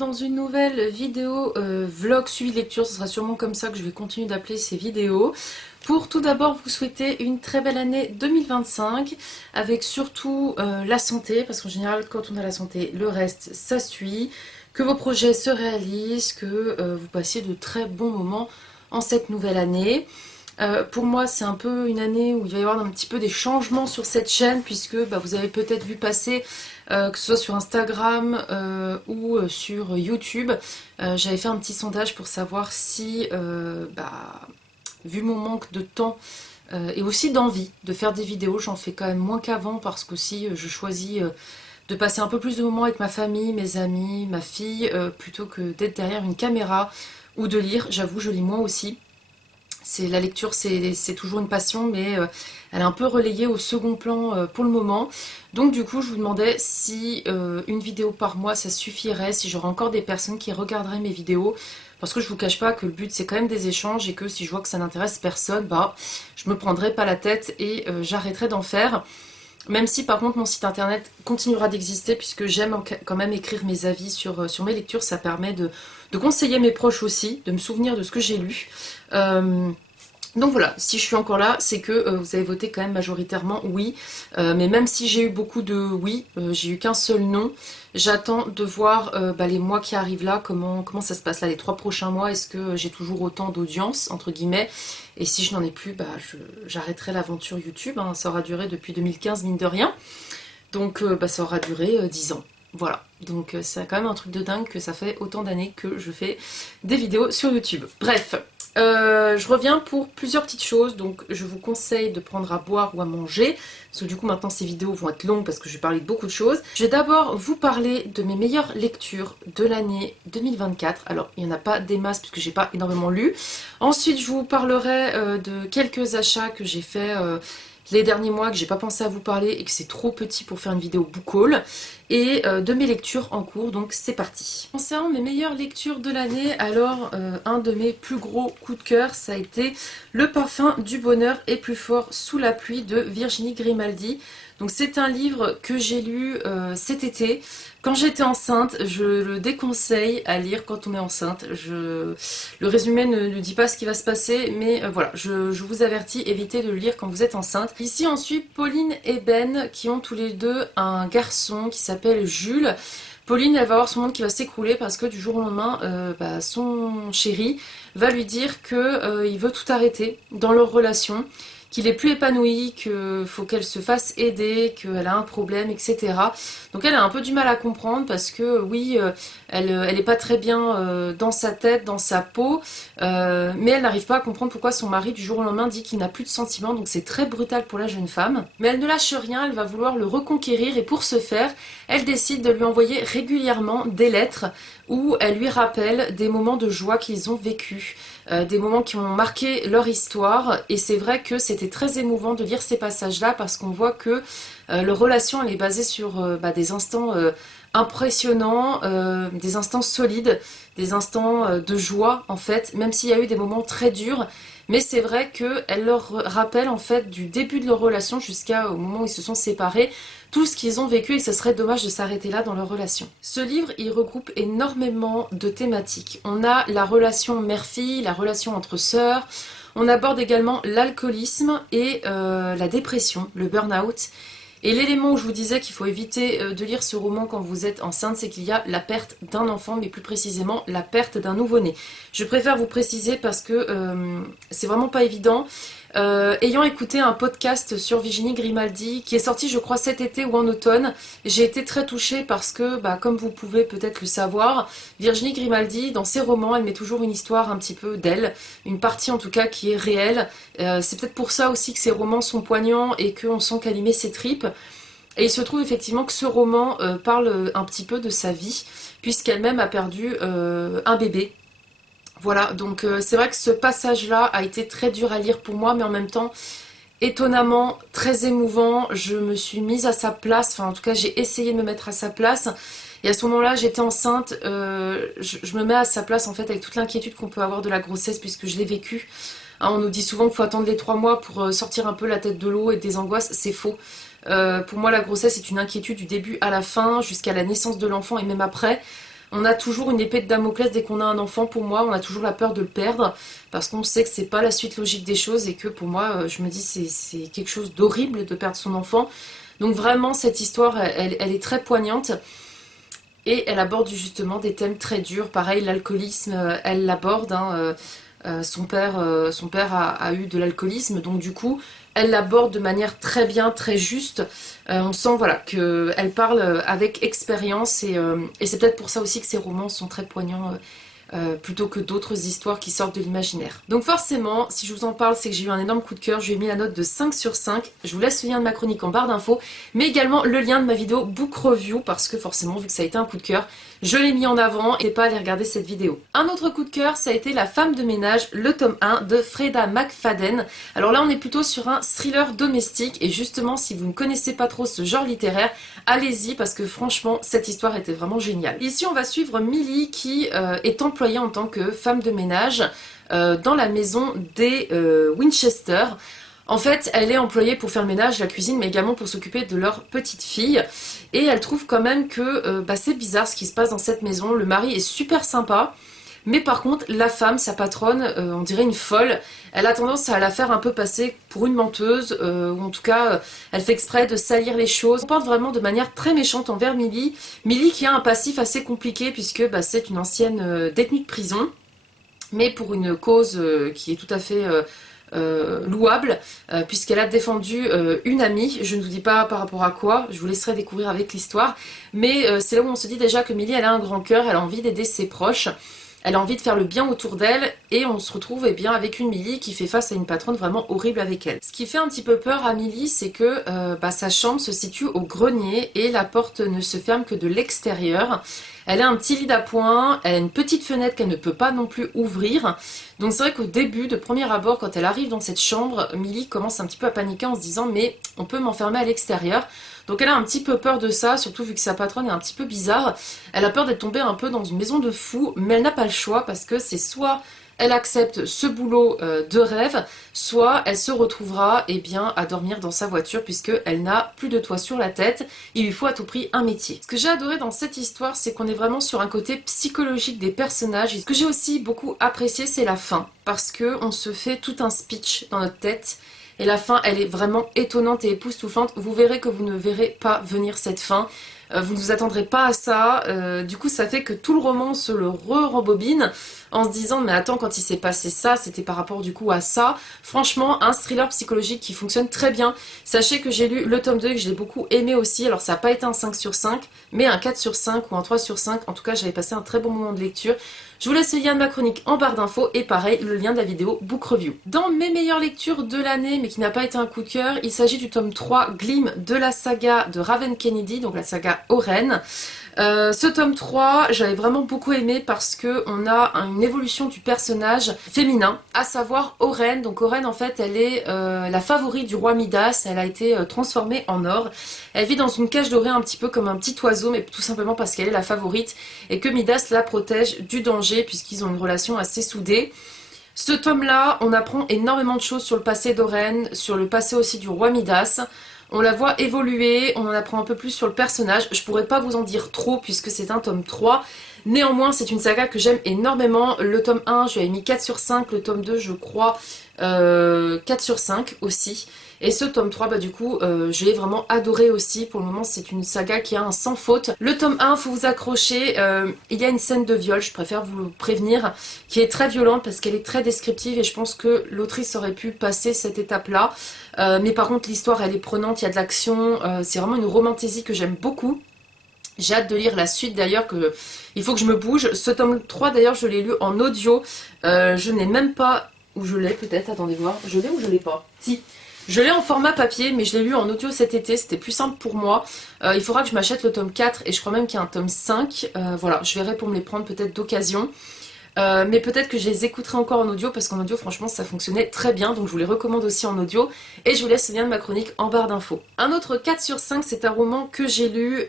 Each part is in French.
dans une nouvelle vidéo vlog suivi de lecture. Ce sera sûrement comme ça que je vais continuer d'appeler ces vidéos. Pour tout d'abord vous souhaiter une très belle année 2025 avec surtout la santé, parce qu'en général quand on a la santé le reste ça suit, que vos projets se réalisent, que vous passiez de très bons moments en cette nouvelle année. Pour moi c'est un peu une année où il va y avoir un petit peu des changements sur cette chaîne, puisque vous avez peut-être vu passer que ce soit sur Instagram ou sur YouTube, j'avais fait un petit sondage pour savoir si, vu mon manque de temps et aussi d'envie de faire des vidéos, j'en fais quand même moins qu'avant, parce qu'aussi je choisis de passer un peu plus de moments avec ma famille, mes amis, ma fille, plutôt que d'être derrière une caméra ou de lire. J'avoue, je lis moins aussi. La lecture, c'est toujours une passion, mais elle est un peu relayée au second plan pour le moment. Donc du coup, je vous demandais si une vidéo par mois, ça suffirait, si j'aurais encore des personnes qui regarderaient mes vidéos. Parce que je vous cache pas que le but, c'est quand même des échanges, et que si je vois que ça n'intéresse personne, je me prendrai pas la tête et j'arrêterai d'en faire. Même si par contre mon site internet continuera d'exister, puisque j'aime quand même écrire mes avis sur mes lectures. Ça permet de conseiller mes proches aussi, de me souvenir de ce que j'ai lu. Donc voilà, si je suis encore là, c'est que vous avez voté quand même majoritairement oui. Mais même si j'ai eu beaucoup de oui, j'ai eu qu'un seul non. J'attends de voir les mois qui arrivent là, comment ça se passe là, les 3 prochains mois. Est-ce que j'ai toujours autant d'audience, entre guillemets? Et si je n'en ai plus, j'arrêterai l'aventure YouTube. Hein. Ça aura duré depuis 2015, mine de rien. Donc ça aura duré 10 ans. Voilà, donc c'est quand même un truc de dingue que ça fait autant d'années que je fais des vidéos sur YouTube. Bref, je reviens pour plusieurs petites choses. Donc je vous conseille de prendre à boire ou à manger, parce que du coup maintenant ces vidéos vont être longues parce que je vais parler de beaucoup de choses. Je vais d'abord vous parler de mes meilleures lectures de l'année 2024. Alors il n'y en a pas des masses puisque j'ai pas énormément lu. Ensuite je vous parlerai de quelques achats que j'ai fait les derniers mois, que j'ai pas pensé à vous parler et que c'est trop petit pour faire une vidéo book haul, et de mes lectures en cours. Donc c'est parti. Concernant mes meilleures lectures de l'année, alors un de mes plus gros coups de cœur, ça a été Le parfum du bonheur est plus fort sous la pluie de Virginie Grimaldi. Donc c'est un livre que j'ai lu cet été quand j'étais enceinte. Je le déconseille à lire quand on est enceinte. Le résumé ne dit pas ce qui va se passer, mais voilà, je vous avertis, évitez de le lire quand vous êtes enceinte. Ici on suit Pauline et Ben qui ont tous les deux un garçon qui s'appelle Jules. Pauline, elle va avoir son monde qui va s'écrouler parce que du jour au lendemain, son chéri va lui dire qu'il veut tout arrêter dans leur relation, qu'il est plus épanoui, qu'il faut qu'elle se fasse aider, qu'elle a un problème, etc. Donc elle a un peu du mal à comprendre, parce que oui, elle est pas très bien dans sa tête, dans sa peau, mais elle n'arrive pas à comprendre pourquoi son mari du jour au lendemain dit qu'il n'a plus de sentiments. Donc c'est très brutal pour la jeune femme. Mais elle ne lâche rien, elle va vouloir le reconquérir, et pour ce faire, elle décide de lui envoyer régulièrement des lettres où elle lui rappelle des moments de joie qu'ils ont vécus, des moments qui ont marqué leur histoire. Et c'est vrai que c'était très émouvant de lire ces passages-là, parce qu'on voit que leur relation elle est basée sur des instants impressionnants, des instants solides, des instants de joie en fait, même s'il y a eu des moments très durs. Mais c'est vrai qu'elle leur rappelle en fait du début de leur relation jusqu'au moment où ils se sont séparés, tout ce qu'ils ont vécu, et que ce serait dommage de s'arrêter là dans leur relation. Ce livre, il regroupe énormément de thématiques. On a la relation mère-fille, la relation entre sœurs, on aborde également l'alcoolisme et la dépression, le burn-out. Et l'élément où je vous disais qu'il faut éviter de lire ce roman quand vous êtes enceinte, c'est qu'il y a la perte d'un enfant, mais plus précisément la perte d'un nouveau-né. Je préfère vous préciser parce que c'est vraiment pas évident. Ayant écouté un podcast sur Virginie Grimaldi qui est sorti je crois cet été ou en automne, j'ai été très touchée parce que comme vous pouvez peut-être le savoir, Virginie Grimaldi dans ses romans elle met toujours une histoire un petit peu d'elle, une partie en tout cas qui est réelle. C'est peut-être pour ça aussi que ses romans sont poignants et qu'on sent qu'elle y met ses tripes. Et il se trouve effectivement que ce roman parle un petit peu de sa vie, puisqu'elle-même a perdu un bébé. Voilà, donc c'est vrai que ce passage-là a été très dur à lire pour moi, mais en même temps, étonnamment, très émouvant. Je me suis mise à sa place, enfin en tout cas j'ai essayé de me mettre à sa place. Et à ce moment-là, j'étais enceinte, je me mets à sa place en fait avec toute l'inquiétude qu'on peut avoir de la grossesse, puisque je l'ai vécu. Hein, on nous dit souvent qu'il faut attendre les 3 mois pour sortir un peu la tête de l'eau et des angoisses, c'est faux. Pour moi, la grossesse est une inquiétude du début à la fin, jusqu'à la naissance de l'enfant et même après. On a toujours une épée de Damoclès dès qu'on a un enfant, pour moi, on a toujours la peur de le perdre, parce qu'on sait que c'est pas la suite logique des choses, et que pour moi, je me dis c'est quelque chose d'horrible de perdre son enfant. Donc vraiment, cette histoire, elle est très poignante, et elle aborde justement des thèmes très durs. Pareil, l'alcoolisme, elle l'aborde, hein, son père a eu de l'alcoolisme, donc du coup, elle l'aborde de manière très bien, très juste. On sent voilà, qu'elle parle avec expérience, et c'est peut-être pour ça aussi que ces romans sont très poignants, plutôt que d'autres histoires qui sortent de l'imaginaire. Donc forcément, si je vous en parle, c'est que j'ai eu un énorme coup de cœur. Je lui ai mis la note de 5 sur 5. Je vous laisse le lien de ma chronique en barre d'infos, mais également le lien de ma vidéo book review, parce que forcément, vu que ça a été un coup de cœur, je l'ai mis en avant et pas aller regarder cette vidéo. Un autre coup de cœur, ça a été La femme de ménage, le tome 1 de Freda McFadden. Alors là, on est plutôt sur un thriller domestique, et justement, si vous ne connaissez pas trop ce genre littéraire, allez-y, parce que franchement, cette histoire était vraiment géniale. Ici, on va suivre Millie qui est employée en tant que femme de ménage dans la maison des Winchester. En fait, elle est employée pour faire le ménage, la cuisine, mais également pour s'occuper de leur petite fille. Et elle trouve quand même que c'est bizarre ce qui se passe dans cette maison. Le mari est super sympa, mais par contre, la femme, sa patronne, on dirait une folle. Elle a tendance à la faire un peu passer pour une menteuse, ou en tout cas, elle fait exprès de salir les choses. On porte vraiment de manière très méchante envers Millie. Millie qui a un passif assez compliqué, puisque c'est une ancienne détenue de prison, mais pour une cause qui est tout à fait louable, puisqu'elle a défendu une amie. Je ne vous dis pas par rapport à quoi, je vous laisserai découvrir avec l'histoire, mais c'est là où on se dit déjà que Millie, elle a un grand cœur, elle a envie d'aider ses proches, elle a envie de faire le bien autour d'elle, et on se retrouve bien avec une Millie qui fait face à une patronne vraiment horrible avec elle. Ce qui fait un petit peu peur à Millie, c'est que sa chambre se situe au grenier, et la porte ne se ferme que de l'extérieur. Elle a un petit lit d'appoint, elle a une petite fenêtre qu'elle ne peut pas non plus ouvrir. Donc c'est vrai qu'au début, de premier abord, quand elle arrive dans cette chambre, Millie commence un petit peu à paniquer en se disant « mais on peut m'enfermer à l'extérieur ». Donc elle a un petit peu peur de ça, surtout vu que sa patronne est un petit peu bizarre. Elle a peur d'être tombée un peu dans une maison de fous, mais elle n'a pas le choix, parce que c'est soit elle accepte ce boulot de rêve, soit elle se retrouvera à dormir dans sa voiture, puisqu'elle n'a plus de toit sur la tête. Il lui faut à tout prix un métier. Ce que j'ai adoré dans cette histoire, c'est qu'on est vraiment sur un côté psychologique des personnages. Et ce que j'ai aussi beaucoup apprécié, c'est la fin, parce qu'on se fait tout un speech dans notre tête. Et la fin, elle est vraiment étonnante et époustouflante. Vous verrez que vous ne verrez pas venir cette fin. Vous ne vous attendrez pas à ça. Du coup, ça fait que tout le roman se le re-rembobine en se disant mais attends, quand il s'est passé ça, c'était par rapport du coup à ça. Franchement, un thriller psychologique qui fonctionne très bien. Sachez que j'ai lu le tome 2 et que je l'ai beaucoup aimé aussi. Alors ça n'a pas été un 5 sur 5, mais un 4 sur 5 ou un 3 sur 5. En tout cas, j'avais passé un très bon moment de lecture. Je vous laisse le lien de ma chronique en barre d'infos, et pareil, le lien de la vidéo book review. Dans mes meilleures lectures de l'année, mais qui n'a pas été un coup de cœur, il s'agit du tome 3, Gleam, de la saga de Raven Kennedy, donc la saga Oren. Ce tome 3, j'avais vraiment beaucoup aimé parce que on a une évolution du personnage féminin, à savoir Oren. Donc Oren, en fait, elle est la favorite du roi Midas. Elle a été transformée en or. Elle vit dans une cage dorée un petit peu comme un petit oiseau, mais tout simplement parce qu'elle est la favorite et que Midas la protège du danger, puisqu'ils ont une relation assez soudée. Ce tome-là, on apprend énormément de choses sur le passé d'Oren, sur le passé aussi du roi Midas. On la voit évoluer, on en apprend un peu plus sur le personnage. Je pourrais pas vous en dire trop puisque c'est un tome 3. Néanmoins, c'est une saga que j'aime énormément. Le tome 1, je lui avais mis 4 sur 5. Le tome 2, je crois, 4 sur 5 aussi. Et ce tome 3, du coup, je l'ai vraiment adoré aussi. Pour le moment, c'est une saga qui a un sans faute. Le tome 1, faut vous accrocher. Il y a une scène de viol, je préfère vous prévenir, qui est très violente parce qu'elle est très descriptive et je pense que l'autrice aurait pu passer cette étape-là. Mais par contre, l'histoire, elle est prenante, il y a de l'action. C'est vraiment une romantaisie que j'aime beaucoup. J'ai hâte de lire la suite d'ailleurs, il faut que je me bouge. Ce tome 3 d'ailleurs, je l'ai lu en audio. Je n'ai même pas... Ou je l'ai peut-être, attendez voir. Je l'ai ou je l'ai pas? Si. Je l'ai en format papier, mais je l'ai lu en audio cet été, c'était plus simple pour moi. Il faudra que je m'achète le tome 4 et je crois même qu'il y a un tome 5. Voilà, je verrai pour me les prendre peut-être d'occasion. Mais peut-être que je les écouterai encore en audio parce qu'en audio franchement ça fonctionnait très bien, donc je vous les recommande aussi en audio et je vous laisse le lien de ma chronique en barre d'infos. Un autre 4 sur 5, c'est un roman que j'ai lu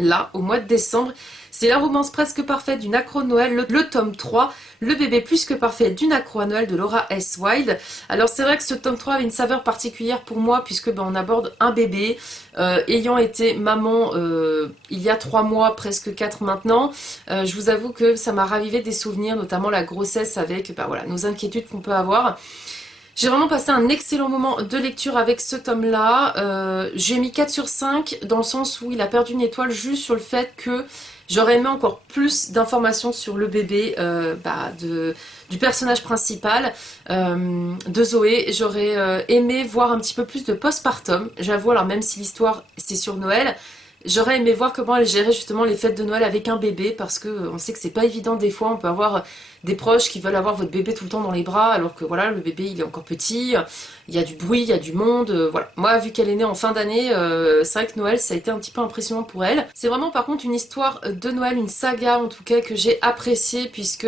là, au mois de décembre. C'est la romance presque parfaite d'une accro Noël, le tome 3, le bébé plus que parfait d'une accro à Noël de Laura S. Wilde. Alors c'est vrai que ce tome 3 avait une saveur particulière pour moi puisque on aborde un bébé ayant été maman il y a 3 mois, presque 4 maintenant. Je vous avoue que ça m'a ravivé des souvenirs, notamment la grossesse avec voilà, nos inquiétudes qu'on peut avoir. J'ai vraiment passé un excellent moment de lecture avec ce tome-là. J'ai mis 4 sur 5 dans le sens où il a perdu une étoile juste sur le fait que j'aurais aimé encore plus d'informations sur le bébé du personnage principal, de Zoé. J'aurais aimé voir un petit peu plus de postpartum. J'avoue, alors même si l'histoire c'est sur Noël, j'aurais aimé voir comment elle gérait justement les fêtes de Noël avec un bébé parce que on sait que c'est pas évident des fois, on peut avoir des proches qui veulent avoir votre bébé tout le temps dans les bras alors que voilà, le bébé il est encore petit, il y a du bruit, il y a du monde, voilà. Moi vu qu'elle est née en fin d'année, c'est vrai que Noël ça a été un petit peu impressionnant pour elle. C'est vraiment par contre une histoire de Noël, une saga en tout cas que j'ai appréciée puisque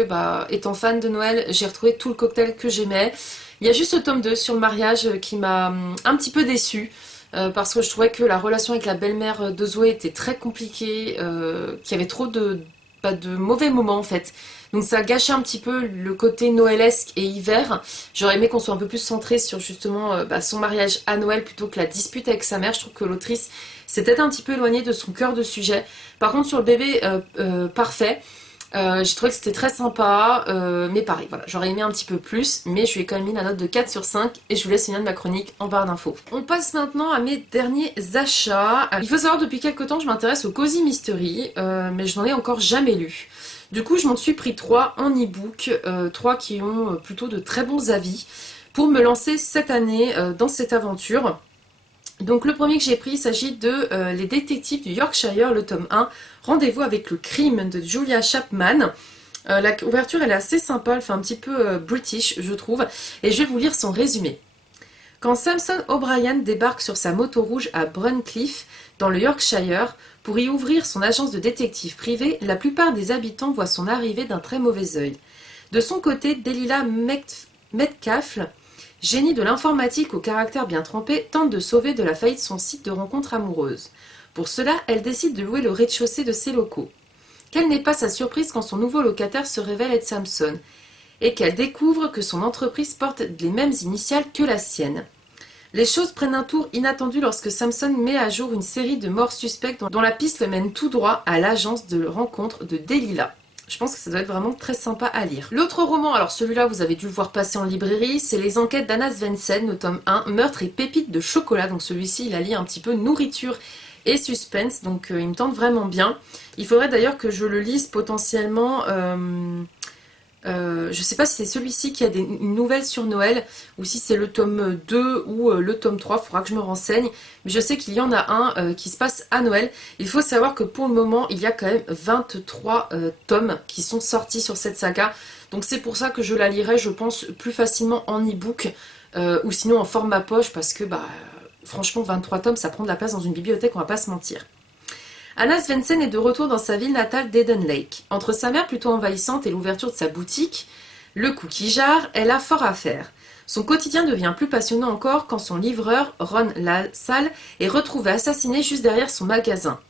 étant fan de Noël, j'ai retrouvé tout le cocktail que j'aimais. Il y a juste le tome 2 sur le mariage qui m'a un petit peu déçue. Parce que je trouvais que la relation avec la belle-mère de Zoé était très compliquée, qu'il y avait trop de mauvais moments en fait. Donc ça gâchait un petit peu le côté noëlesque et hiver. J'aurais aimé qu'on soit un peu plus centré sur justement son mariage à Noël plutôt que la dispute avec sa mère. Je trouve que l'autrice s'est peut-être un petit peu éloignée de son cœur de sujet. Par contre sur le bébé parfait, j'ai trouvé que c'était très sympa, mais pareil, voilà, j'aurais aimé un petit peu plus, mais je lui ai quand même mis la note de 4 sur 5 et je vous laisse le lien de ma chronique en barre d'infos. On passe maintenant à mes derniers achats. Il faut savoir, depuis quelques temps, je m'intéresse au Cozy Mystery, mais je n'en ai encore jamais lu. Du coup, je m'en suis pris 3 en e-book, 3 qui ont plutôt de très bons avis, pour me lancer cette année dans cette aventure. Donc le premier que j'ai pris, il s'agit de Les Détectives du Yorkshire, le tome 1, Rendez-vous avec le crime de Julia Chapman. La couverture elle est assez sympa, elle fait un petit peu british je trouve, et je vais vous lire son résumé. Quand Samson O'Brien débarque sur sa moto rouge à Bruncliffe, dans le Yorkshire, pour y ouvrir son agence de détective privé, la plupart des habitants voient son arrivée d'un très mauvais œil. De son côté, Delilah Metcalfe, génie de l'informatique au caractère bien trempé, tente de sauver de la faillite son site de rencontres amoureuses. Pour cela, elle décide de louer le rez-de-chaussée de ses locaux. Quelle n'est pas sa surprise quand son nouveau locataire se révèle être Samson, et qu'elle découvre que son entreprise porte les mêmes initiales que la sienne. Les choses prennent un tour inattendu lorsque Samson met à jour une série de morts suspectes dont la piste le mène tout droit à l'agence de rencontre de Delilah. Je pense que ça doit être vraiment très sympa à lire. L'autre roman, alors celui-là vous avez dû le voir passer en librairie, c'est Les Enquêtes d'Anna Svensson, au tome 1, Meurtre et pépites de chocolat. Donc celui-ci il allie un petit peu nourriture et suspense, donc il me tente vraiment bien. Il faudrait d'ailleurs que je le lise potentiellement... je sais pas si c'est celui-ci qui a une nouvelle sur Noël ou si c'est le tome 2 ou le tome 3, il faudra que je me renseigne. Mais je sais qu'il y en a un qui se passe à Noël. Il faut savoir que pour le moment, il y a quand même 23 tomes qui sont sortis sur cette saga. Donc c'est pour ça que je la lirai, je pense, plus facilement en e-book ou sinon en format poche parce que franchement 23 tomes ça prend de la place dans une bibliothèque, on va pas se mentir. Anna Svensson est de retour dans sa ville natale d'Eden Lake. Entre sa mère plutôt envahissante et l'ouverture de sa boutique, le Cookie Jar, elle a fort à faire. Son quotidien devient plus passionnant encore quand son livreur, Ron LaSalle, est retrouvé assassiné juste derrière son magasin.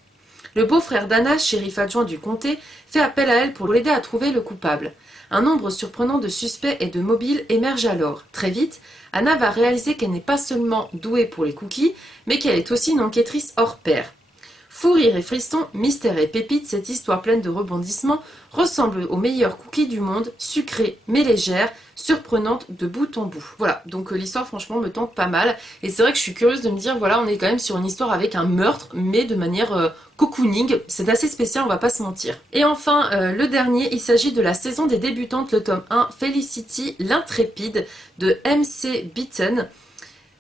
Le beau-frère d'Anna, shérif adjoint du comté, fait appel à elle pour l'aider à trouver le coupable. Un nombre surprenant de suspects et de mobiles émerge alors. Très vite, Anna va réaliser qu'elle n'est pas seulement douée pour les cookies, mais qu'elle est aussi une enquêtrice hors pair. Fou rire et frisson, mystère et pépite, cette histoire pleine de rebondissements ressemble aux meilleurs cookies du monde, sucrée mais légère, surprenante de bout en bout. Voilà, donc l'histoire franchement me tente pas mal. Et c'est vrai que je suis curieuse de me dire, voilà, on est quand même sur une histoire avec un meurtre, mais de manière cocooning. C'est assez spécial, on va pas se mentir. Et enfin, le dernier, il s'agit de La saison des débutantes, le tome 1, Felicity l'intrépide, de M.C. Beaton.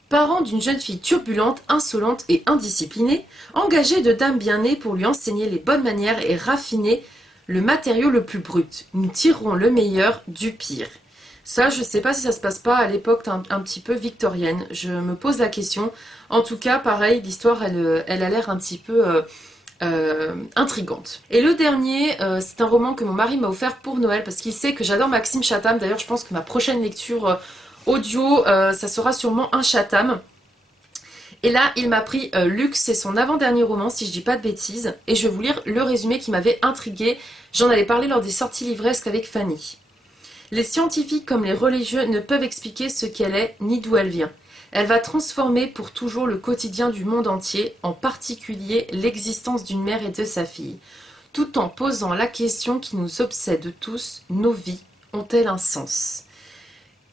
Parent d'une jeune fille turbulente, insolente et indisciplinée, engagé de dames bien nées pour lui enseigner les bonnes manières et raffiner le matériau le plus brut. Nous tirerons le meilleur du pire. Ça, je sais pas si ça se passe pas à l'époque un petit peu victorienne. Je me pose la question. En tout cas, pareil, l'histoire, elle a l'air un petit peu intrigante. Et le dernier, c'est un roman que mon mari m'a offert pour Noël parce qu'il sait que j'adore Maxime Chatham. D'ailleurs, je pense que ma prochaine lecture audio, ça sera sûrement un Chatham. Et là, il m'a pris Luxe, c'est son avant-dernier roman, si je dis pas de bêtises, et je vais vous lire le résumé qui m'avait intriguée. J'en avais parlé lors des sorties livresques avec Fanny. Les scientifiques comme les religieux ne peuvent expliquer ce qu'elle est ni d'où elle vient. Elle va transformer pour toujours le quotidien du monde entier, en particulier l'existence d'une mère et de sa fille, tout en posant la question qui nous obsède tous, nos vies ont-elles un sens ?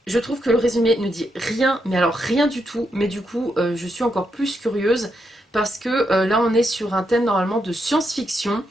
Je trouve que le résumé ne dit rien, mais alors rien du tout, mais du coup je suis encore plus curieuse parce que là on est sur un thème normalement de science-fiction,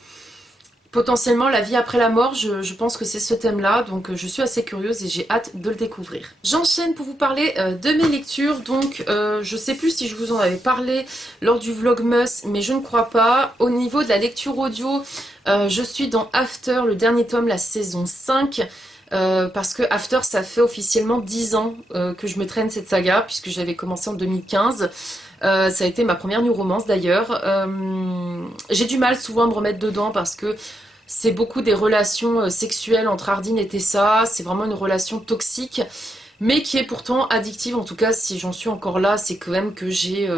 potentiellement la vie après la mort, je pense que c'est ce thème-là, donc je suis assez curieuse et j'ai hâte de le découvrir. J'enchaîne pour vous parler de mes lectures, donc je sais plus si je vous en avais parlé lors du Vlogmas, mais je ne crois pas. Au niveau de la lecture audio, je suis dans After, le dernier tome, la saison 5, parce que After, ça fait officiellement 10 ans que je me traîne cette saga, puisque j'avais commencé en 2015. Ça a été ma première new romance d'ailleurs. J'ai du mal souvent à me remettre dedans parce que c'est beaucoup des relations sexuelles entre Ardyn et Tessa. C'est vraiment une relation toxique, mais qui est pourtant addictive. En tout cas, si j'en suis encore là, c'est quand même que j'ai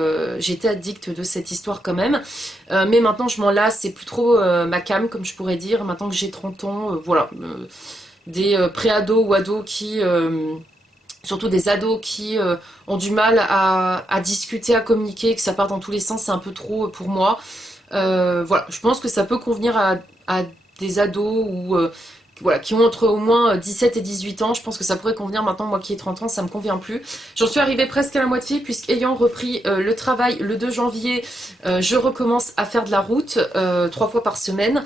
été addicte de cette histoire quand même. Mais maintenant, je m'en lasse. C'est plus trop ma came, comme je pourrais dire. Maintenant que j'ai 30 ans, voilà. Des pré-ados ou ados qui... surtout des ados qui ont du mal à discuter, à communiquer, que ça part dans tous les sens, c'est un peu trop pour moi. Voilà, je pense que ça peut convenir à des ados ou, voilà, qui ont entre au moins 17 et 18 ans. Je pense que ça pourrait convenir. Maintenant, moi qui ai 30 ans, ça me convient plus. J'en suis arrivée presque à la moitié, puisqu'ayant repris le travail le 2 janvier, je recommence à faire de la route 3 fois par semaine.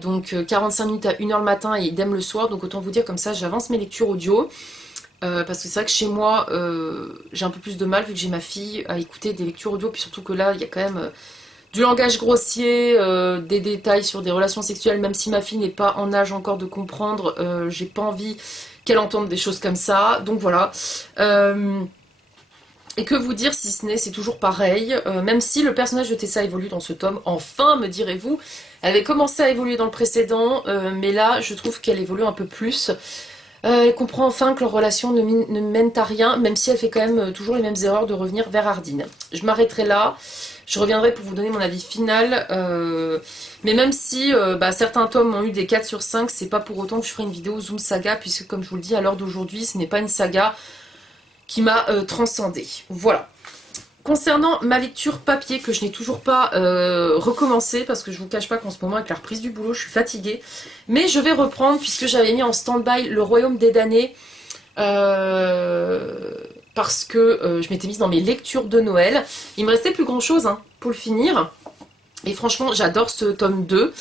Donc 45 minutes à 1h le matin et idem le soir. Donc autant vous dire, comme ça, j'avance mes lectures audio. Parce que c'est vrai que chez moi, j'ai un peu plus de mal vu que j'ai ma fille à écouter des lectures audio, puis surtout que là, il y a quand même du langage grossier, des détails sur des relations sexuelles, même si ma fille n'est pas en âge encore de comprendre, j'ai pas envie qu'elle entende des choses comme ça, donc voilà. Et que vous dire si ce n'est, c'est toujours pareil, même si le personnage de Tessa évolue dans ce tome, enfin me direz-vous, elle avait commencé à évoluer dans le précédent, mais là je trouve qu'elle évolue un peu plus. Elle comprend enfin que leur relation ne mène à rien, même si elle fait quand même toujours les mêmes erreurs de revenir vers Ardyn. Je m'arrêterai là, je reviendrai pour vous donner mon avis final, mais même si certains tomes ont eu des 4 sur 5, c'est pas pour autant que je ferai une vidéo Zoom Saga, puisque comme je vous le dis, à l'heure d'aujourd'hui, ce n'est pas une saga qui m'a transcendée. Voilà. Concernant ma lecture papier, que je n'ai toujours pas recommencé, parce que je vous cache pas qu'en ce moment, avec la reprise du boulot, je suis fatiguée. Mais je vais reprendre, puisque j'avais mis en stand-by Le Royaume des damnés, parce que je m'étais mise dans mes lectures de Noël. Il me restait plus grand-chose pour le finir. Et franchement, j'adore ce tome 2.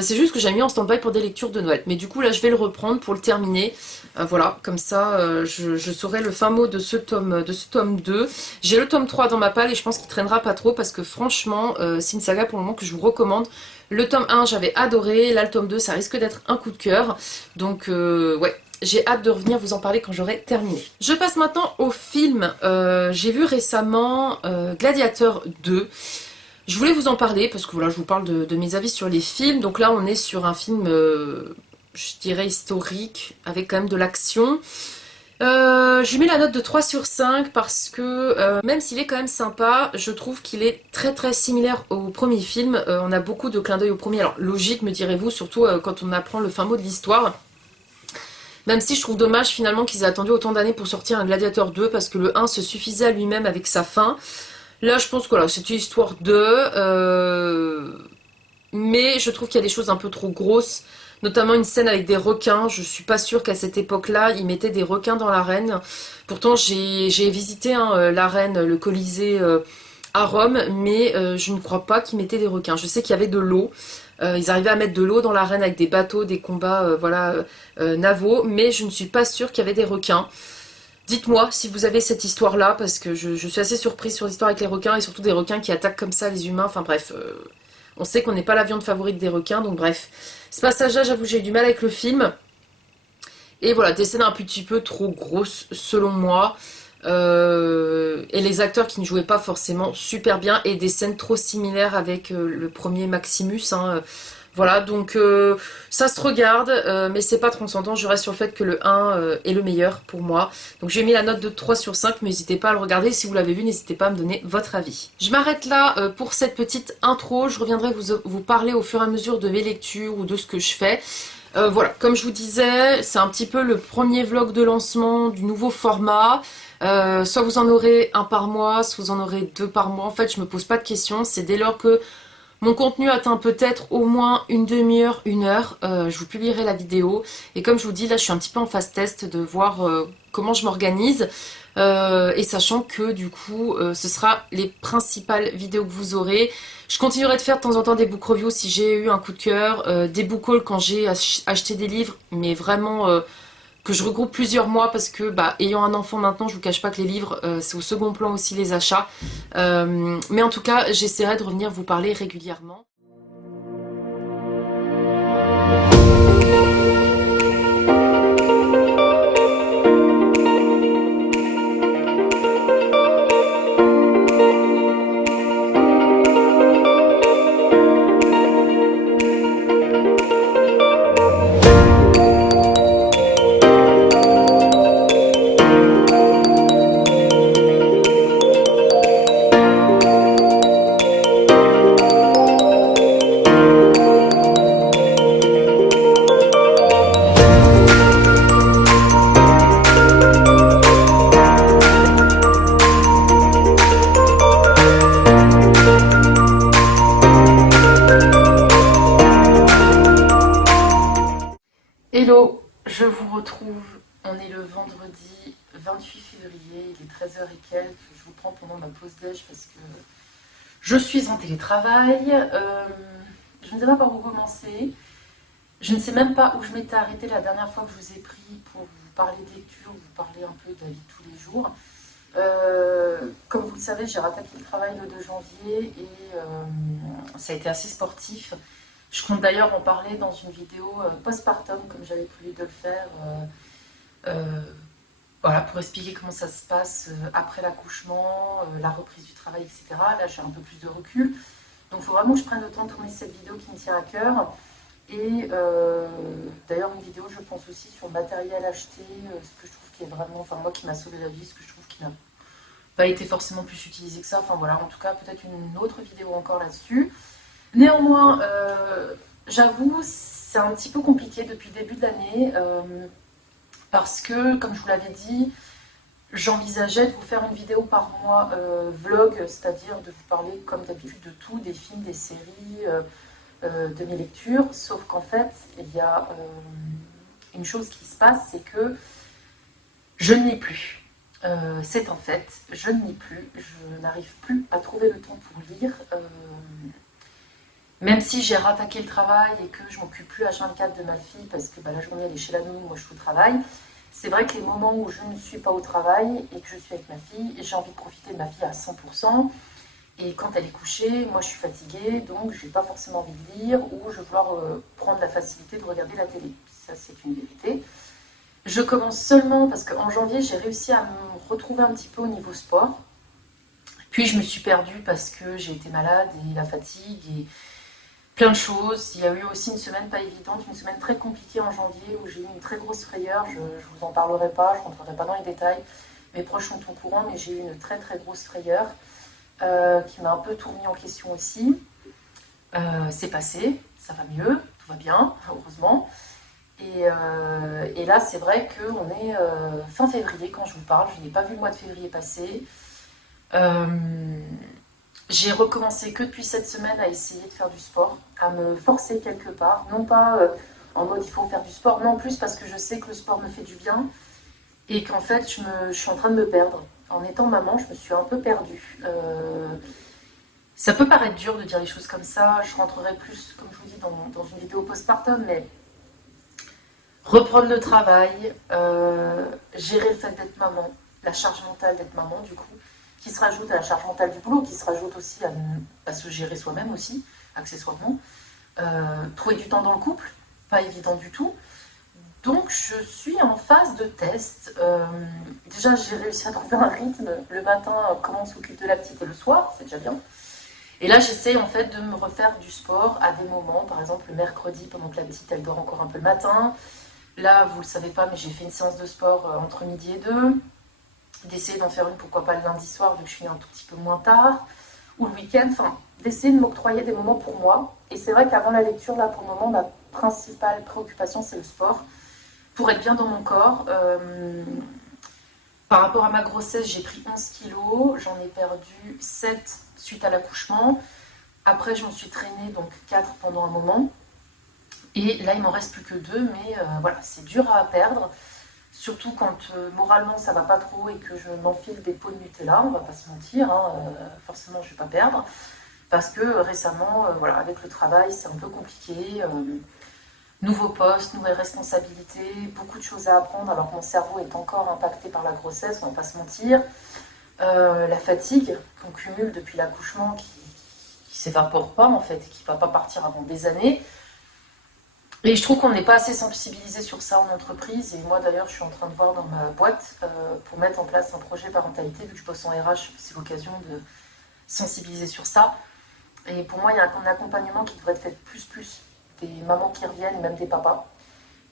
C'est juste que j'ai mis en stand-by pour des lectures de Noël. Mais du coup, là, je vais le reprendre pour le terminer. Voilà, comme ça, je saurai le fin mot de ce tome 2. J'ai le tome 3 dans ma palle et je pense qu'il traînera pas trop parce que franchement, c'est une saga pour le moment que je vous recommande. Le tome 1, j'avais adoré. Là, le tome 2, ça risque d'être un coup de cœur. Donc, ouais. J'ai hâte de revenir vous en parler quand j'aurai terminé. Je passe maintenant au film. J'ai vu récemment Gladiator 2. Je voulais vous en parler parce que voilà, je vous parle de mes avis sur les films. Donc là, on est sur un film, je dirais, historique, avec quand même de l'action. Je lui mets la note de 3 sur 5 parce que, même s'il est quand même sympa, je trouve qu'il est très très similaire au premier film. On a beaucoup de clins d'œil au premier. Alors, logique, me direz-vous, surtout quand on apprend le fin mot de l'histoire. Même si je trouve dommage finalement qu'ils aient attendu autant d'années pour sortir un Gladiator 2 parce que le 1 se suffisait à lui-même avec sa fin. Là, je pense que voilà, c'est une histoire mais je trouve qu'il y a des choses un peu trop grosses, notamment une scène avec des requins. Je suis pas sûre qu'à cette époque-là, ils mettaient des requins dans l'arène. Pourtant, j'ai visité l'arène, le Colisée à Rome, mais je ne crois pas qu'ils mettaient des requins. Je sais qu'il y avait de l'eau. Ils arrivaient à mettre de l'eau dans l'arène avec des bateaux, des combats navaux, mais je ne suis pas sûre qu'il y avait des requins. Dites-moi si vous avez cette histoire-là, parce que je suis assez surprise sur l'histoire avec les requins, et surtout des requins qui attaquent comme ça les humains. Enfin bref, on sait qu'on n'est pas la viande favorite des requins, donc bref. Ce passage-là, j'avoue, j'ai eu du mal avec le film. Et voilà, des scènes un petit peu trop grosses, selon moi. Et les acteurs qui ne jouaient pas forcément super bien, et des scènes trop similaires avec le premier Maximus. Voilà, donc ça se regarde, mais c'est pas transcendant. Je reste sur le fait que le 1 est le meilleur pour moi. Donc j'ai mis la note de 3 sur 5, mais n'hésitez pas à le regarder. Si vous l'avez vu, n'hésitez pas à me donner votre avis. Je m'arrête là pour cette petite intro. Je reviendrai vous parler au fur et à mesure de mes lectures ou de ce que je fais. Voilà, comme je vous disais, c'est un petit peu le premier vlog de lancement du nouveau format. Soit vous en aurez un par mois, soit vous en aurez deux par mois. En fait, je me pose pas de questions. C'est dès lors que mon contenu atteint peut-être au moins une demi-heure, une heure, je vous publierai la vidéo. Et comme je vous dis, là je suis un petit peu en phase test de voir comment je m'organise. Et sachant que du coup, ce sera les principales vidéos que vous aurez. Je continuerai de faire de temps en temps des book reviews si j'ai eu un coup de cœur, des book hauls quand j'ai acheté des livres, mais vraiment que je regroupe plusieurs mois parce que, ayant un enfant maintenant, je vous cache pas que les livres, c'est au second plan aussi les achats. Mais en tout cas, j'essaierai de revenir vous parler régulièrement. Hello, je vous retrouve, on est le vendredi 28 février, il est 13 h et quelques, je vous prends pendant ma pause déj parce que je suis en télétravail, je ne sais pas par où commencer, je ne sais même pas où je m'étais arrêtée la dernière fois que je vous ai pris pour vous parler de lecture, vous parler un peu de la vie de tous les jours. Comme vous le savez, j'ai rattaqué le travail le 2 janvier et ça a été assez sportif. Je compte d'ailleurs en parler dans une vidéo postpartum, comme j'avais prévu de le faire, voilà, pour expliquer comment ça se passe après l'accouchement, la reprise du travail, etc. Là, j'ai un peu plus de recul. Donc, il faut vraiment que je prenne le temps de tourner cette vidéo qui me tient à cœur. Et d'ailleurs, une vidéo, je pense aussi, sur le matériel acheté, ce que je trouve qui est vraiment, enfin, moi qui m'a sauvé la vie, ce que je trouve qui n'a pas été forcément plus utilisé que ça. Enfin, voilà, en tout cas, peut-être une autre vidéo encore là-dessus. Néanmoins, j'avoue, c'est un petit peu compliqué depuis le début de l'année parce que, comme je vous l'avais dit, j'envisageais de vous faire une vidéo par mois vlog, c'est-à-dire de vous parler comme d'habitude de tout, des films, des séries, de mes lectures, sauf qu'en fait, il y a une chose qui se passe, c'est que je ne lis plus. C'est un fait, je ne lis plus, je n'arrive plus à trouver le temps pour lire. Même si j'ai rattaqué le travail et que je m'occupe plus H24 de ma fille parce que la journée elle est chez la nounou, moi je suis au travail, c'est vrai que les moments où je ne suis pas au travail et que je suis avec ma fille, j'ai envie de profiter de ma fille à 100%. Et quand elle est couchée, moi je suis fatiguée, donc je n'ai pas forcément envie de lire ou je vais vouloir prendre la facilité de regarder la télé. Ça c'est une vérité. Je commence seulement parce qu'en janvier j'ai réussi à me retrouver un petit peu au niveau sport. Puis je me suis perdue parce que j'ai été malade et la fatigue et plein de choses. Il y a eu aussi une semaine pas évidente, une semaine très compliquée en janvier où j'ai eu une très grosse frayeur. Je ne vous en parlerai pas, je ne rentrerai pas dans les détails. Mes proches sont au courant, mais j'ai eu une très très grosse frayeur qui m'a un peu tout remis en question aussi. C'est passé, ça va mieux, tout va bien, heureusement. Et là, c'est vrai qu'on est fin février quand je vous parle. Je n'ai pas vu le mois de février passer. J'ai recommencé que depuis cette semaine à essayer de faire du sport, à me forcer quelque part, non pas en mode il faut faire du sport, non plus parce que je sais que le sport me fait du bien et qu'en fait je suis en train de me perdre. En étant maman, je me suis un peu perdue. Ça peut paraître dur de dire les choses comme ça, je rentrerai plus, comme je vous dis, dans une vidéo postpartum, mais reprendre le travail, gérer le fait d'être maman, la charge mentale d'être maman du coup, qui se rajoute à la charge mentale du boulot, qui se rajoute aussi à se gérer soi-même aussi, accessoirement. Trouver du temps dans le couple, pas évident du tout. Donc je suis en phase de test. Déjà j'ai réussi à trouver un rythme. Le matin, comment on s'occupe de la petite et le soir, c'est déjà bien. Et là, j'essaie en fait de me refaire du sport à des moments, par exemple le mercredi, pendant que la petite, elle dort encore un peu le matin. Là, vous le savez pas, mais j'ai fait une séance de sport entre midi et 2. D'essayer d'en faire une, pourquoi pas le lundi soir, vu que je finis un tout petit peu moins tard. Ou le week-end, enfin, d'essayer de m'octroyer des moments pour moi. Et c'est vrai qu'avant la lecture, là, pour le moment, ma principale préoccupation, c'est le sport. Pour être bien dans mon corps. Par rapport à ma grossesse, j'ai pris 11 kilos. J'en ai perdu 7 suite à l'accouchement. Après, je m'en suis traînée, donc 4 pendant un moment. Et là, il m'en reste plus que 2, mais voilà, c'est dur à perdre. Surtout quand moralement ça va pas trop et que je m'enfile des pots de Nutella, on va pas se mentir, hein, forcément je vais pas perdre. Parce que récemment, voilà, avec le travail, c'est un peu compliqué. Nouveau poste, nouvelles responsabilités, beaucoup de choses à apprendre alors que mon cerveau est encore impacté par la grossesse, on va pas se mentir. La fatigue qu'on cumule depuis l'accouchement qui s'évapore pas en fait, et qui va pas partir avant des années. Et je trouve qu'on n'est pas assez sensibilisé sur ça en entreprise. Et moi d'ailleurs, je suis en train de voir dans ma boîte pour mettre en place un projet parentalité. Vu que je bosse en RH, c'est l'occasion de sensibiliser sur ça. Et pour moi, il y a un accompagnement qui devrait être fait plus des mamans qui reviennent, même des papas.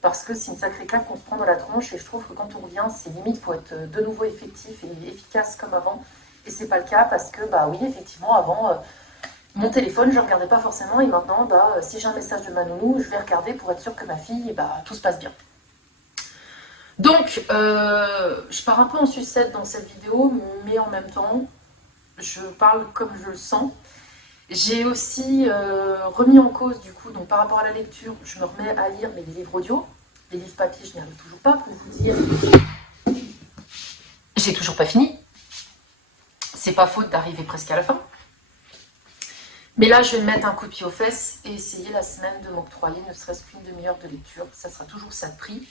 Parce que c'est une sacrée claque qu'on se prend dans la tronche. Et je trouve que quand on revient, c'est limite, il faut être de nouveau effectif et efficace comme avant. Et c'est pas le cas parce que, bah oui, effectivement, avant... mon téléphone, je ne regardais pas forcément et maintenant, bah, si j'ai un message de ma nounou, je vais regarder pour être sûre que ma fille, bah, tout se passe bien. Donc, je pars un peu en sucette dans cette vidéo, mais en même temps, je parle comme je le sens. J'ai aussi remis en cause, du coup, donc par rapport à la lecture, je me remets à lire mais les livres audio. Les livres papier, je n'y arrive toujours pas, pour vous dire. J'ai toujours pas fini. C'est pas faute d'arriver presque à la fin. Mais là, je vais me mettre un coup de pied aux fesses et essayer la semaine de m'octroyer ne serait-ce qu'une demi-heure de lecture. Ça sera toujours ça de prix.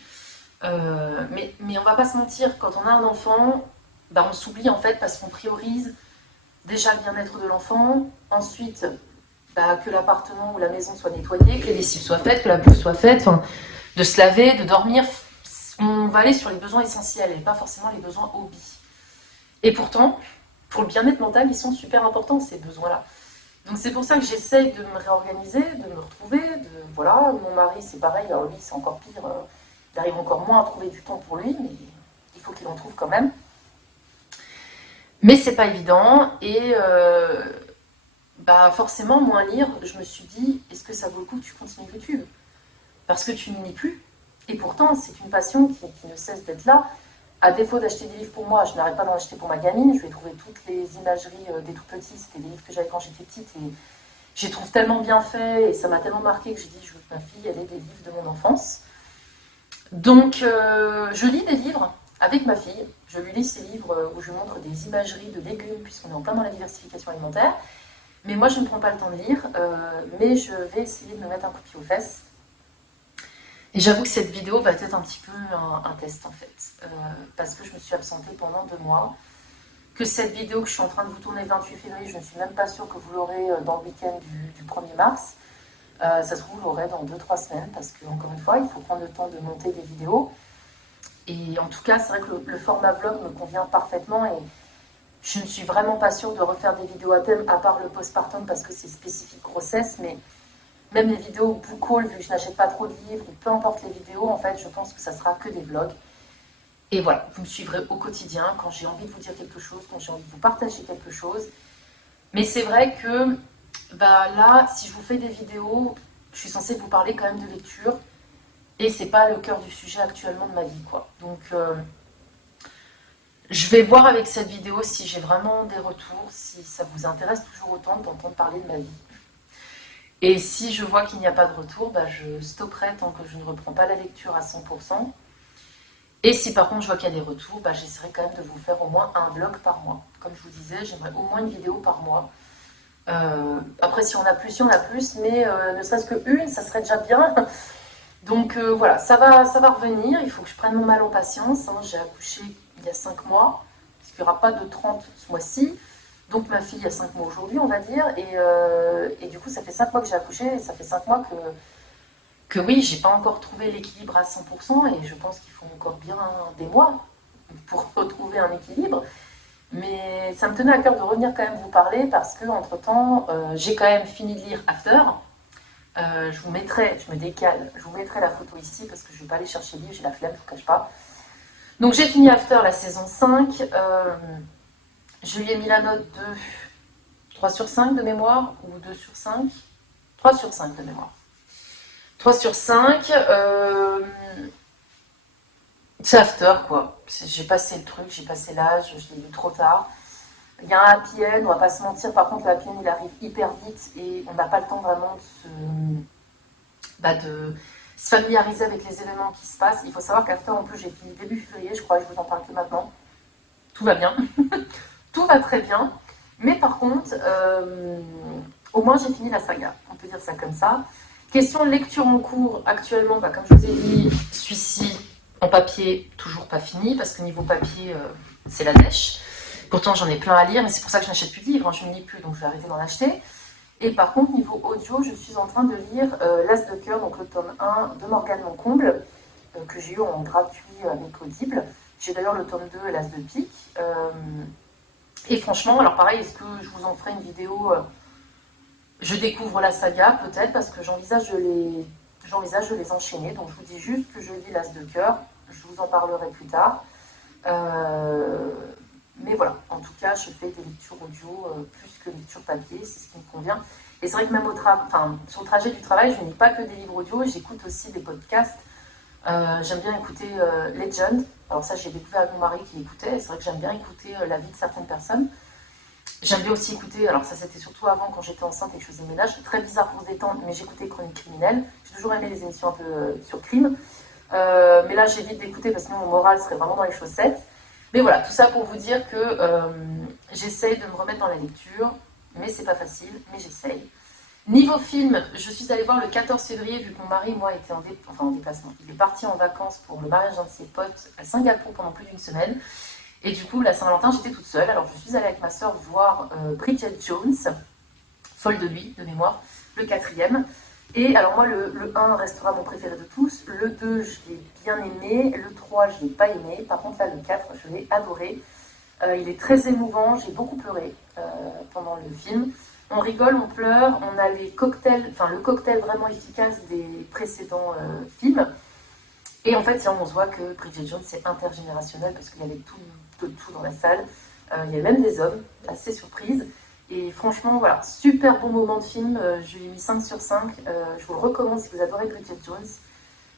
Mais on va pas se mentir, quand on a un enfant, bah on s'oublie en fait parce qu'on priorise déjà le bien-être de l'enfant. Ensuite, bah, que l'appartement ou la maison soit nettoyé, que les lessives soient faites, que la bouffe soit faite, de se laver, de dormir. On va aller sur les besoins essentiels et pas forcément les besoins hobby. Et pourtant, pour le bien-être mental, ils sont super importants ces besoins-là. Donc c'est pour ça que j'essaye de me réorganiser, de me retrouver. Voilà, mon mari c'est pareil, alors lui c'est encore pire, il arrive encore moins à trouver du temps pour lui, mais il faut qu'il en trouve quand même. Mais c'est pas évident et bah forcément moins lire, je me suis dit est-ce que ça vaut le coup que tu continues YouTube? Parce que tu ne lis plus. Et pourtant c'est une passion qui ne cesse d'être là. À défaut d'acheter des livres pour moi, je n'arrête pas d'en acheter pour ma gamine. Je vais trouver toutes les imageries des tout petits. C'était des livres que j'avais quand j'étais petite et je les trouve tellement bien faits et ça m'a tellement marqué que j'ai dit je veux que ma fille ait des livres de mon enfance. Donc je lis des livres avec ma fille. Je lui lis ces livres où je montre des imageries de légumes puisqu'on est en plein dans la diversification alimentaire. Mais moi je ne prends pas le temps de lire, mais je vais essayer de me mettre un coup de pied aux fesses. Et j'avoue que cette vidéo va être un petit peu un test en fait, parce que je me suis absentée pendant 2 mois. Que cette vidéo que je suis en train de vous tourner le 28 février, je ne suis même pas sûre que vous l'aurez dans le week-end du 1er mars. Ça se trouve, vous l'aurez dans 2-3 semaines, parce que encore une fois, il faut prendre le temps de monter des vidéos. Et en tout cas, c'est vrai que le format vlog me convient parfaitement et je ne suis vraiment pas sûre de refaire des vidéos à thème, à part le postpartum parce que c'est spécifique grossesse, mais même les vidéos book haul, vu que je n'achète pas trop de livres, peu importe les vidéos, en fait, je pense que ça sera que des vlogs. Et voilà, vous me suivrez au quotidien quand j'ai envie de vous dire quelque chose, quand j'ai envie de vous partager quelque chose. Mais c'est vrai que bah là, si je vous fais des vidéos, je suis censée vous parler quand même de lecture. Et c'est pas le cœur du sujet actuellement de ma vie, quoi. Donc, je vais voir avec cette vidéo si j'ai vraiment des retours, si ça vous intéresse toujours autant d'entendre parler de ma vie. Et si je vois qu'il n'y a pas de retour, bah, je stopperai tant que je ne reprends pas la lecture à 100%. Et si par contre je vois qu'il y a des retours, bah, j'essaierai quand même de vous faire au moins un vlog par mois. Comme je vous disais, j'aimerais au moins une vidéo par mois. Après, si on a plus, mais ne serait-ce qu'une, ça serait déjà bien. Donc voilà, ça va revenir. Il faut que je prenne mon mal en patience. Hein. J'ai accouché il y a 5 mois, parce qu'il n'y aura pas de 30 ce mois-ci. Donc ma fille a 5 mois aujourd'hui, on va dire. Et du coup, ça fait 5 mois que j'ai accouché, et ça fait 5 mois que oui, j'ai pas encore trouvé l'équilibre à 100%, et je pense qu'il faut encore bien des mois pour retrouver un équilibre. Mais ça me tenait à cœur de revenir quand même vous parler parce que entre temps, j'ai quand même fini de lire After. Je vous mettrai, je me décale, je vous mettrai la photo ici parce que je ne vais pas aller chercher le livre, j'ai la flemme, je ne vous cache pas. Donc j'ai fini After la saison 5. Je lui ai mis la note de 3 sur 5 de mémoire ou 2 sur 5. 3 sur 5 de mémoire. 3 sur 5. C'est After quoi. J'ai passé le truc, j'ai passé l'âge, je l'ai lu trop tard. Il y a un happy end, on va pas se mentir, par contre le happy end il arrive hyper vite et on n'a pas le temps vraiment de se familiariser avec les événements qui se passent. Il faut savoir qu'After en plus j'ai fini début février, je crois, et je vous en parle que maintenant. Tout va bien, tout va très bien, mais par contre, au moins j'ai fini la saga, on peut dire ça comme ça. Question de lecture en cours actuellement, comme je vous ai dit, celui-ci en papier, toujours pas fini, parce que niveau papier, c'est la dèche. Pourtant, j'en ai plein à lire, mais c'est pour ça que je n'achète plus de livres, je ne lis plus, donc je vais arrêter d'en acheter. Et par contre, niveau audio, je suis en train de lire L'As de cœur, donc le tome 1 de Morgane Moncomble, que j'ai eu en gratuit avec Audible. J'ai d'ailleurs le tome 2, L'As de pique. Et franchement, alors pareil, est-ce que je vous en ferai une vidéo je découvre la saga, peut-être, parce que j'envisage de les enchaîner. Donc je vous dis juste que je lis L'As de cœur, je vous en parlerai plus tard. Mais voilà, en tout cas, je fais des lectures audio plus que lecture papier, c'est ce qui me convient. Et c'est vrai que même sur le trajet du travail, je ne lis pas que des livres audio, j'écoute aussi des podcasts. J'aime bien écouter Legend. Alors ça, j'ai découvert avec mon mari qui écoutait. C'est vrai que j'aime bien écouter la vie de certaines personnes. J'aime bien aussi écouter, alors ça c'était surtout avant quand j'étais enceinte et que je faisais le ménage. Très bizarre pour se détendre, mais j'écoutais Chroniques criminelles. J'ai toujours aimé les émissions un peu sur crime. Mais là, j'évite d'écouter parce que mon moral serait vraiment dans les chaussettes. Mais voilà, tout ça pour vous dire que j'essaye de me remettre dans la lecture, mais c'est pas facile, mais j'essaye. Niveau film, je suis allée voir le 14 février, vu que mon mari, moi, était en déplacement. Il est parti en vacances pour le mariage d'un de ses potes à Singapour pendant plus d'une semaine. Et du coup, la Saint-Valentin, j'étais toute seule. Alors, je suis allée avec ma soeur voir Bridget Jones, folle de lui, de mémoire, le 4e. Et alors moi, le 1 restera mon préféré de tous. Le 2, je l'ai bien aimé. Le 3, je ne l'ai pas aimé. Par contre, là, le 4, je l'ai adoré. Il est très émouvant. J'ai beaucoup pleuré pendant le film. On rigole, on pleure. On a les cocktails, le cocktail vraiment efficace des précédents films. Et en fait, on se voit que Bridget Jones, c'est intergénérationnel parce qu'il y avait tout dans la salle. Il y avait même des hommes, assez surprise. Et franchement, voilà, super bon moment de film. Je lui ai mis 5 sur 5. Je vous le recommande si vous adorez Bridget Jones.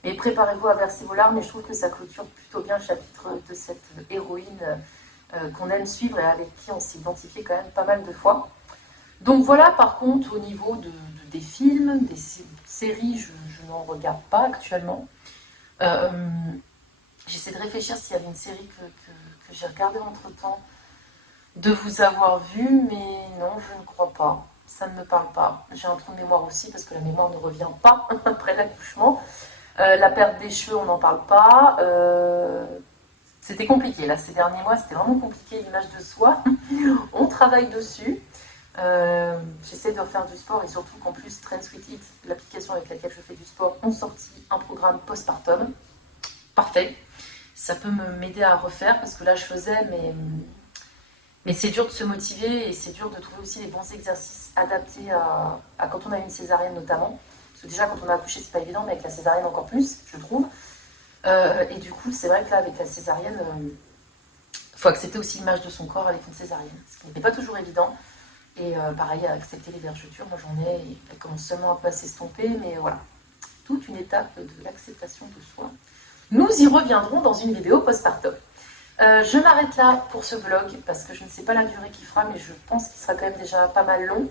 Et préparez-vous à verser vos larmes. Et je trouve que ça clôture plutôt bien le chapitre de cette héroïne qu'on aime suivre et avec qui on s'est identifié quand même pas mal de fois. Donc voilà, par contre, au niveau des films, des séries, je n'en regarde pas actuellement. J'essaie de réfléchir s'il y avait une série que j'ai regardée entre-temps, de vous avoir vu, mais non, je ne crois pas. Ça ne me parle pas. J'ai un trou de mémoire aussi, parce que la mémoire ne revient pas après l'accouchement. La perte des cheveux, on n'en parle pas. C'était compliqué, là, ces derniers mois, c'était vraiment compliqué, l'image de soi. On travaille dessus. J'essaie de refaire du sport, et surtout qu'en plus, Trends with It, l'application avec laquelle je fais du sport, ont sorti un programme postpartum. Parfait. Ça peut m'aider à refaire, parce que là, je faisais, mais c'est dur de se motiver et c'est dur de trouver aussi les bons exercices adaptés à quand on a une césarienne notamment. Parce que déjà, quand on a accouché, c'est pas évident, mais avec la césarienne encore plus, je trouve. Et du coup, c'est vrai que là, avec la césarienne, il faut accepter aussi l'image de son corps avec une césarienne, ce qui n'est pas toujours évident. Et pareil, accepter les vergetures, moi j'en ai, et elles commencent seulement un peu à s'estomper, mais voilà. Toute une étape de l'acceptation de soi. Nous y reviendrons dans une vidéo postpartum. Je m'arrête là pour ce vlog parce que je ne sais pas la durée qu'il fera, mais je pense qu'il sera quand même déjà pas mal long.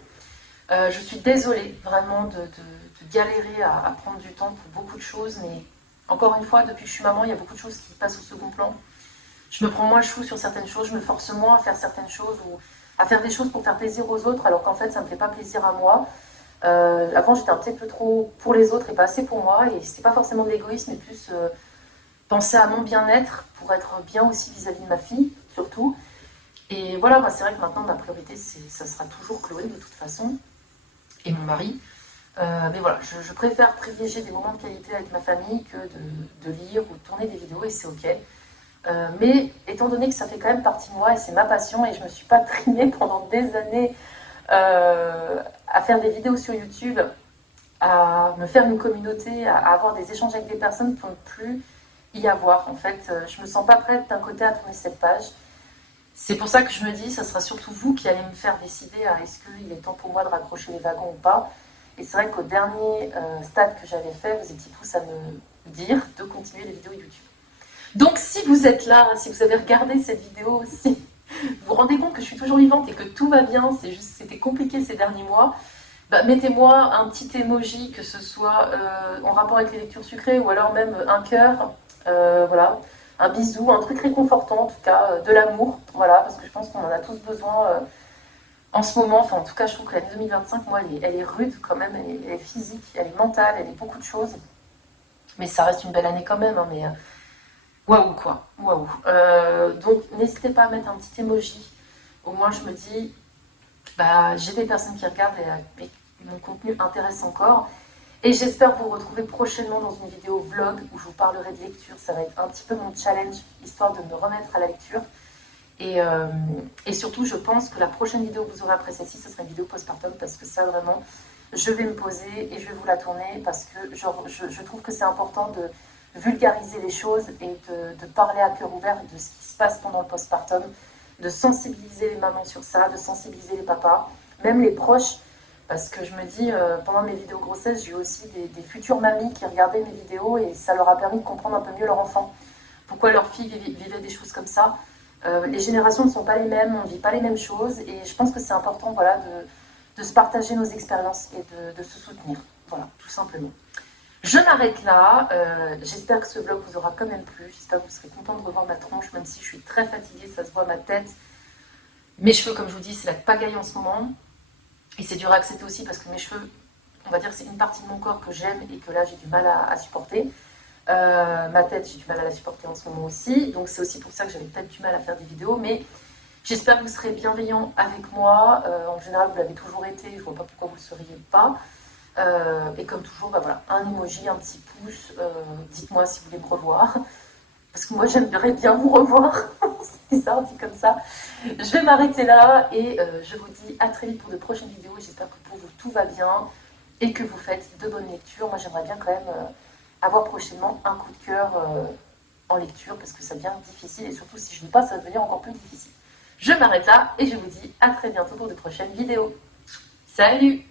Je suis désolée vraiment de galérer à prendre du temps pour beaucoup de choses, mais encore une fois, depuis que je suis maman, il y a beaucoup de choses qui passent au second plan. Je me prends moins le chou sur certaines choses, je me force moins à faire certaines choses ou à faire des choses pour faire plaisir aux autres, alors qu'en fait, ça ne me fait pas plaisir à moi. Avant, j'étais un petit peu trop pour les autres et pas assez pour moi, et c'est pas forcément de l'égoïsme, mais plus penser à mon bien-être pour être bien aussi vis-à-vis de ma fille, surtout. Et voilà, c'est vrai que maintenant, ma priorité, ça sera toujours Chloé, de toute façon, et mon mari. Mais voilà, je préfère privilégier des moments de qualité avec ma famille que de lire ou de tourner des vidéos, et c'est ok. Mais étant donné que ça fait quand même partie de moi et c'est ma passion et je ne me suis pas trimée pendant des années à faire des vidéos sur YouTube, à me faire une communauté, à avoir des échanges avec des personnes pour ne plus y avoir. En fait, je me sens pas prête d'un côté à tourner cette page. C'est pour ça que je me dis, ça sera surtout vous qui allez me faire décider à est-ce qu'il est temps pour moi de raccrocher les wagons ou pas. Et c'est vrai qu'au dernier stade que j'avais fait, vous étiez tous à me dire de continuer les vidéos YouTube. Donc si vous êtes là, si vous avez regardé cette vidéo aussi, vous vous rendez compte que je suis toujours vivante et que tout va bien, c'est juste c'était compliqué ces derniers mois, bah, mettez-moi un petit emoji, que ce soit en rapport avec les lectures sucrées ou alors même un cœur, voilà, un bisou, un truc réconfortant en tout cas, de l'amour, voilà, parce que je pense qu'on en a tous besoin en ce moment. Enfin, en tout cas, je trouve que l'année 2025, moi, elle est rude quand même, elle est physique, elle est mentale, elle est beaucoup de choses. Mais ça reste une belle année quand même, hein, mais waouh quoi, waouh. Donc n'hésitez pas à mettre un petit emoji. Au moins, je me dis, bah, j'ai des personnes qui regardent et mon contenu intéresse encore. Et j'espère vous retrouver prochainement dans une vidéo vlog où je vous parlerai de lecture. Ça va être un petit peu mon challenge, histoire de me remettre à la lecture. Et surtout, je pense que la prochaine vidéo que vous aurez après celle-ci, ce sera une vidéo postpartum parce que ça, vraiment, je vais me poser et je vais vous la tourner parce que je trouve que c'est important de vulgariser les choses et de parler à cœur ouvert de ce qui se passe pendant le postpartum, de sensibiliser les mamans sur ça, de sensibiliser les papas, même les proches. Parce que je me dis, pendant mes vidéos grossesse, j'ai eu aussi des futures mamies qui regardaient mes vidéos et ça leur a permis de comprendre un peu mieux leur enfant. Pourquoi leur fille vivait des choses comme ça. Les générations ne sont pas les mêmes, on ne vit pas les mêmes choses et je pense que c'est important, voilà, de se partager nos expériences et de se soutenir. Voilà, tout simplement. Je m'arrête là. J'espère que ce vlog vous aura quand même plu. J'espère que vous serez content de revoir ma tronche, même si je suis très fatiguée, ça se voit ma tête. Mes cheveux, comme je vous dis, c'est la pagaille en ce moment. Et c'est dur à accepter aussi parce que mes cheveux, on va dire que c'est une partie de mon corps que j'aime et que là j'ai du mal à supporter. Ma tête, j'ai du mal à la supporter en ce moment aussi. Donc c'est aussi pour ça que j'avais peut-être du mal à faire des vidéos. Mais j'espère que vous serez bienveillants avec moi. En général, vous l'avez toujours été. Je ne vois pas pourquoi vous ne le seriez pas. Et comme toujours, bah voilà, un emoji, un petit pouce. Dites-moi si vous voulez me revoir. Parce que moi, j'aimerais bien vous revoir. C'est ça, dit comme ça. Je vais m'arrêter là et je vous dis à très vite pour de prochaines vidéos. J'espère que pour vous, tout va bien et que vous faites de bonnes lectures. Moi, j'aimerais bien quand même avoir prochainement un coup de cœur en lecture parce que ça devient difficile et surtout si je ne lis pas, ça va devenir encore plus difficile. Je m'arrête là et je vous dis à très bientôt pour de prochaines vidéos. Salut!